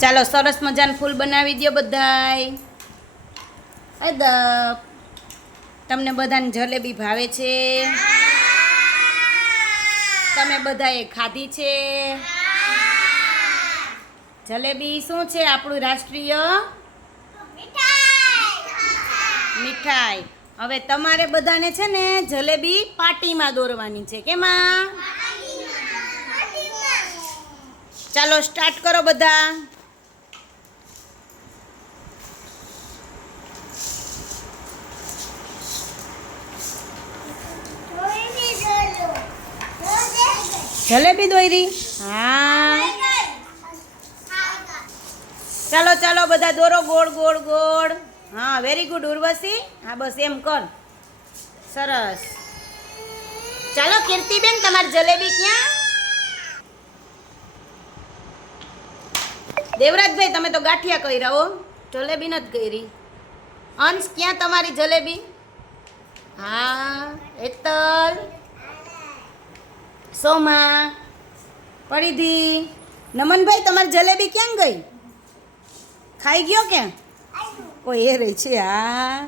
ચાલો સરસ મજાનું ફૂલ બનાવી દો બધાય. તમને બધાને જલેબી ભાવે છે? તમે બધાએ ખાધી છે? જલેબી શું છે? આપણું રાષ્ટ્રીય મીઠાઈ. હવે તમારે બધાને છે ને જલેબી પાટીમાં દોરવાની છે. કેમાં? ચાલો સ્ટાર્ટ કરો બધા. જલેબી દોરી? હા. ચાલો ચાલો બધા દોરો ગોળ ગોળ ગોળ. હા વેરી ગુડ ઉર્વશી. હા બસ એમ કર. સરસ. ચાલો કીર્તિબેન તમારી જલેબી ક્યાં? દેવરાજભાઈ તમે તો ગાંઠિયા કર્યા હો, જલેબી નથી કરી. અંશ ક્યાં તમારી જલેબી? હા હેતલ, સોમા, પરિધિ, નમનભાઈ તમારી જલેબી ક્યાં ગઈ? ખાઈ ગયો કે? ઓ એ રહી છે. હા